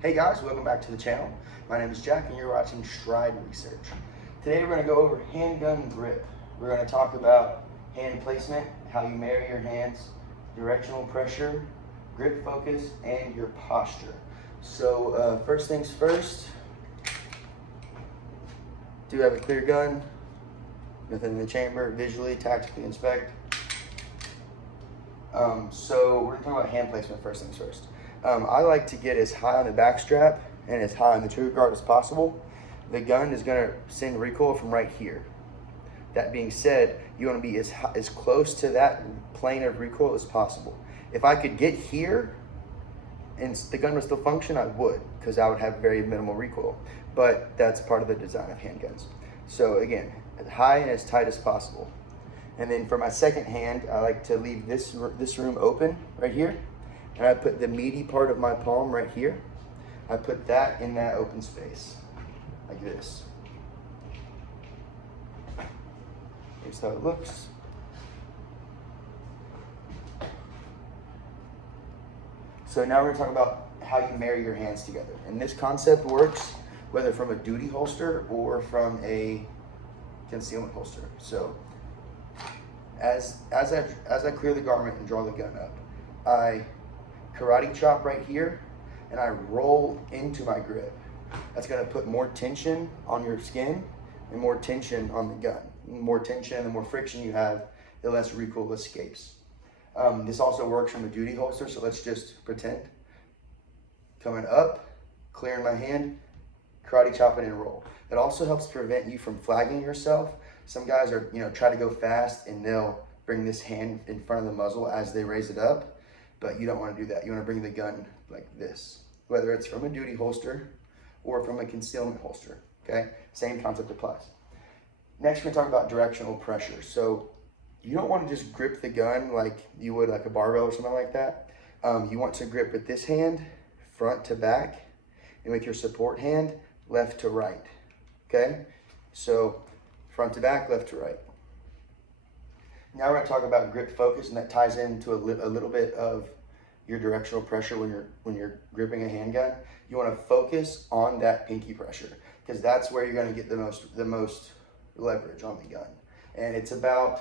Hey guys, welcome back to the channel. My name is Jack and you're watching Stride Research. Today we're going to go over handgun grip. We're going to talk about hand placement, how you marry your hands, directional pressure, grip focus, and your posture. So first things first, do you have a clear gun? Nothing in the chamber, visually, tactically inspect. So we're going to talk about hand placement first things first. I like to get as high on the back strap and as high on the trigger guard as possible. The gun is going to send recoil from right here. That being said, you want to be as close to that plane of recoil as possible. If I could get here and the gun would still function, I would, because I would have very minimal recoil. But that's part of the design of handguns. So again, as high and as tight as possible. And then for my second hand, I like to leave this room open right here. And I put the meaty part of my palm right here. I put that in that open space, like this. Here's how it looks. So now we're gonna talk about how you marry your hands together. And this concept works whether from a duty holster or from a concealment holster. So as I clear the garment and draw the gun up, I karate chop right here and I roll into my grip. That's going to put more tension on your skin and more tension on the gun. The more tension, the more friction you have, the less recoil escapes. This also works from a duty holster, so let's just pretend. Coming up, clearing my hand, karate chopping and roll. It also helps prevent you from flagging yourself. Some guys are, try to go fast and they'll bring this hand in front of the muzzle as they raise it up. But you don't want to do that. You want to bring the gun like this, whether it's from a duty holster or from a concealment holster, okay? Same concept applies. Next, we're going to talk about directional pressure. So you don't want to just grip the gun like you would like a barbell or something like that. You want to grip with this hand, front to back, and with your support hand, left to right, okay? So front to back, left to right. Now we're going to talk about grip focus, and that ties into a little bit of your directional pressure when you're gripping a handgun. You want to focus on that pinky pressure because that's where you're going to get the most leverage on the gun. And it's about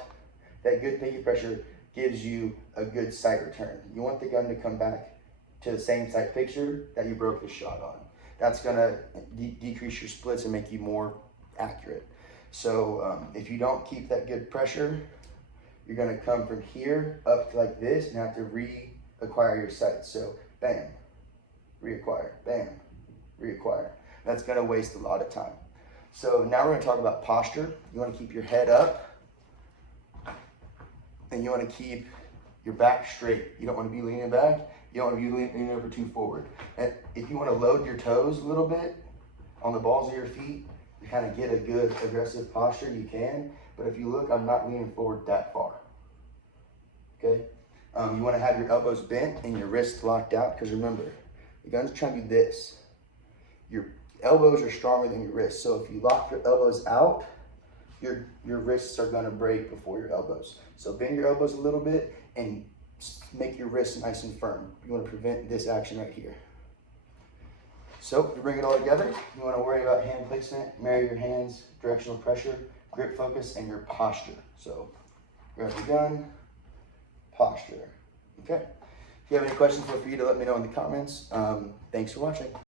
that good pinky pressure gives you a good sight return. You want the gun to come back to the same sight picture that you broke the shot on. That's going to decrease your splits and make you more accurate. So if you don't keep that good pressure, you're going to come from here up to like this and have to reacquire your sight. So bam, reacquire, bam, reacquire. That's going to waste a lot of time. So now we're going to talk about posture. You want to keep your head up and you want to keep your back straight. You don't want to be leaning back. You don't want to be leaning over too forward. And if you want to load your toes a little bit on the balls of your feet to kind of get a good aggressive posture, you can. But if you look, I'm not leaning forward that far, okay? You wanna have your elbows bent and your wrists locked out, because remember, the gun's trying to do this. Your elbows are stronger than your wrists, so if you lock your elbows out, your wrists are gonna break before your elbows. So bend your elbows a little bit and make your wrists nice and firm. You wanna prevent this action right here. So to bring it all together, you wanna worry about hand placement, marry your hands, directional pressure, grip focus, and your posture. So grab the gun, posture. Okay. If you have any questions, feel free to let me know in the comments. Thanks for watching.